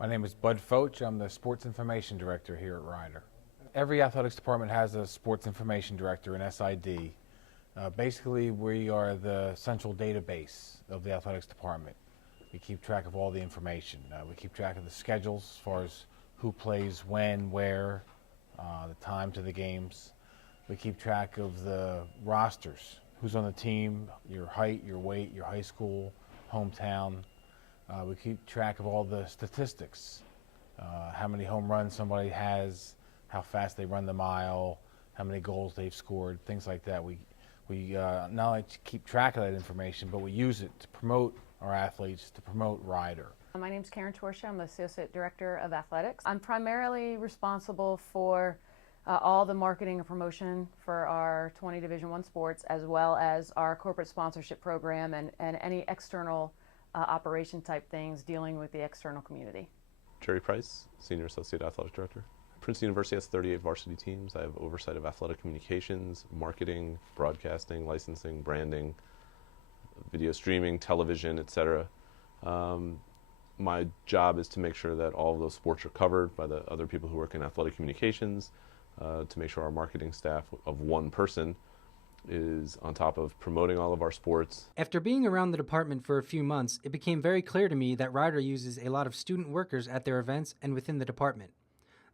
My name is Bud Foch. I'm the Sports Information Director here at Ryder. Every athletics department has a Sports Information Director, an SID. Basically, we are the central database of the athletics department. We keep track of all the information. We keep track of the schedules as far as who plays when, where, the time to the games. We keep track of the rosters, who's on the team, your height, your weight, your high school, hometown. We keep track of all the statistics, how many home runs somebody has, how fast they run the mile, how many goals they've scored, things like that. We not only keep track of that information, but we use it to promote our athletes, to promote Ryder. My name is Karen Torsha. I'm the Associate Director of Athletics. I'm primarily responsible for all the marketing and promotion for our 20 Division I sports, as well as our corporate sponsorship program and any external operation type things dealing with the external community. Jerry Price, Senior Associate Athletic Director. Princeton University has 38 varsity teams. I have oversight of athletic communications, marketing, broadcasting, licensing, branding, video streaming, television, etc. My job is to make sure that all of those sports are covered by the other people who work in athletic communications, to make sure our marketing staff of one person is on top of promoting all of our sports. After being around the department for a few months, it became very clear to me that Ryder uses a lot of student workers at their events and within the department.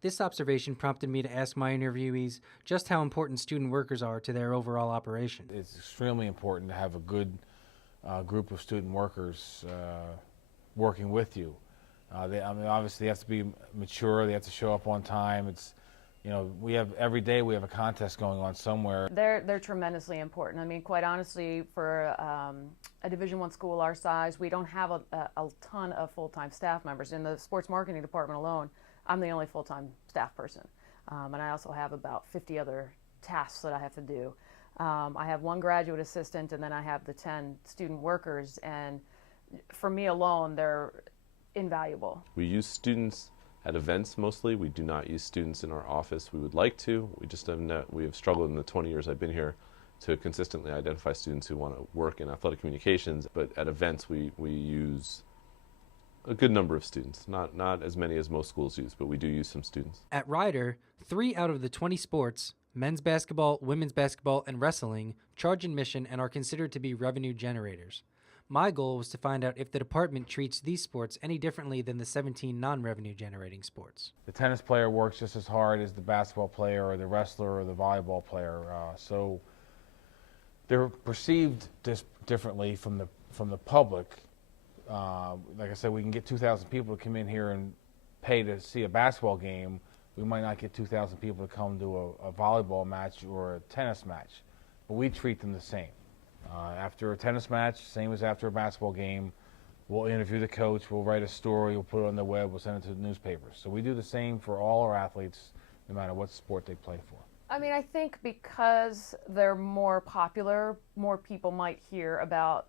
This observation prompted me to ask my interviewees just how important student workers are to their overall operation. It's extremely important to have a good group of student workers working with you. Obviously they have to be mature, they have to show up on time. Every day we have a contest going on somewhere. They're tremendously important. I mean, quite honestly, for a Division I school our size, we don't have a ton of full-time staff members. In the sports marketing department alone, I'm the only full-time staff person. And I also have about 50 other tasks that I have to do. I have one graduate assistant, and then I have the 10 student workers, and for me alone, they're invaluable. We use students at events mostly. We do not use students in our office. We would like to. We have struggled in the 20 years I've been here to consistently identify students who want to work in athletic communications, but at events we use a good number of students, not as many as most schools use, but we do use some students. At Ryder, 3 out of the 20 sports, men's basketball, women's basketball, and wrestling, charge admission and are considered to be revenue generators. My goal was to find out if the department treats these sports any differently than the 17 non-revenue generating sports. The tennis player works just as hard as the basketball player or the wrestler or the volleyball player, so they're perceived differently from the public. Like I said, we can get 2,000 people to come in here and pay to see a basketball game. We might not get 2,000 people to come to a volleyball match or a tennis match, but we treat them the same. After a tennis match, same as after a basketball game, we'll interview the coach, we'll write a story, we'll put it on the web, we'll send it to the newspapers. So we do the same for all our athletes, no matter what sport they play for. I mean, I think because they're more popular, more people might hear about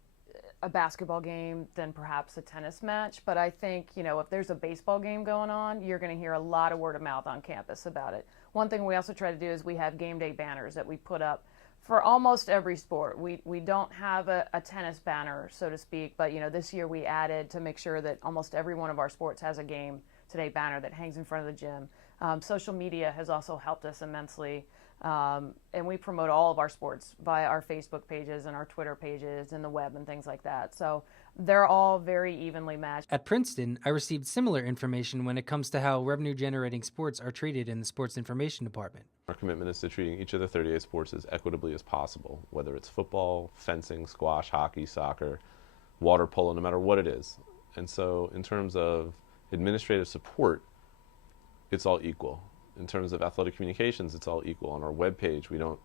a basketball game than perhaps a tennis match. But I think, if there's a baseball game going on, you're going to hear a lot of word of mouth on campus about it. One thing we also try to do is we have game day banners that we put up for almost every sport. We don't have a tennis banner, so to speak, but this year we added to make sure that almost every one of our sports has a game today banner that hangs in front of the gym. Social media has also helped us immensely, and we promote all of our sports via our Facebook pages and our Twitter pages and the web and things like that. So they're all very evenly matched. At Princeton, I received similar information when it comes to how revenue-generating sports are treated in the Sports Information Department. Our commitment is to treating each of the 38 sports as equitably as possible, whether it's football, fencing, squash, hockey, soccer, water polo, no matter what it is. And so in terms of administrative support, it's all equal. In terms of athletic communications, it's all equal. On our webpage, we don't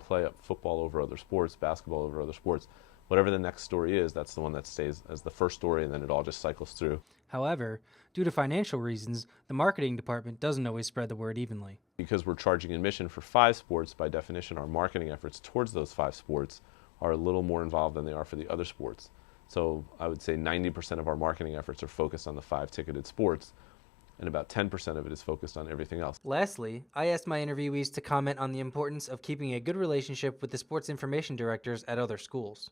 play up football over other sports, basketball over other sports. Whatever the next story is, that's the one that stays as the first story, and then it all just cycles through. However, due to financial reasons, the marketing department doesn't always spread the word evenly. Because we're charging admission for 5 sports, by definition, our marketing efforts towards those 5 sports are a little more involved than they are for the other sports. So I would say 90% of our marketing efforts are focused on the 5 ticketed sports, and about 10% of it is focused on everything else. Lastly, I asked my interviewees to comment on the importance of keeping a good relationship with the sports information directors at other schools.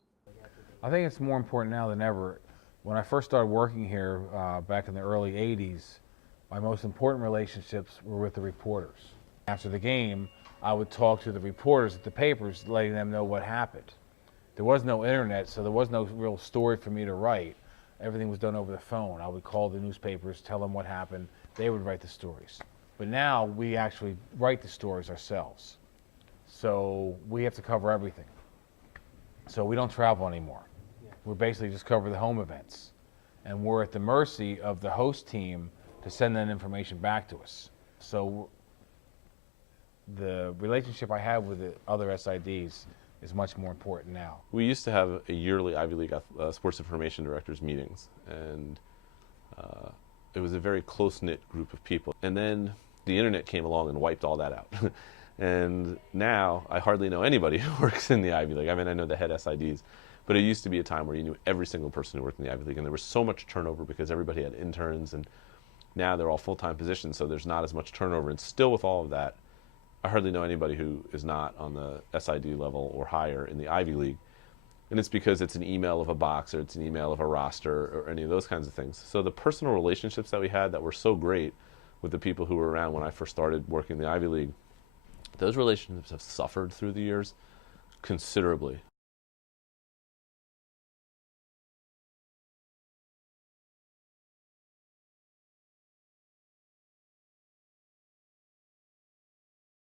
I think it's more important now than ever. When I first started working here back in the early 80s, My most important relationships were with the reporters. After the game, I would talk to the reporters at the papers, letting them know what happened. There was no internet, so there was no real story for me to write. Everything was done over the phone. I would call the newspapers, tell them what happened. They would write the stories. But now we actually write the stories ourselves. So we have to cover everything. So we don't travel anymore. We basically just cover the home events. And we're at the mercy of the host team to send that information back to us. So the relationship I have with the other SIDs is much more important now. We used to have a yearly Ivy League sports information directors meetings, and it was a very close-knit group of people. And then the internet came along and wiped all that out. And now I hardly know anybody who works in the Ivy League. I mean, I know the head SIDs, but it used to be a time where you knew every single person who worked in the Ivy League, and there was so much turnover because everybody had interns, and now they're all full-time positions, so there's not as much turnover. And still with all of that, I hardly know anybody who is not on the SID level or higher in the Ivy League. And it's because it's an email of a box, or it's an email of a roster, or any of those kinds of things. So the personal relationships that we had that were so great with the people who were around when I first started working in the Ivy League, those relationships have suffered through the years considerably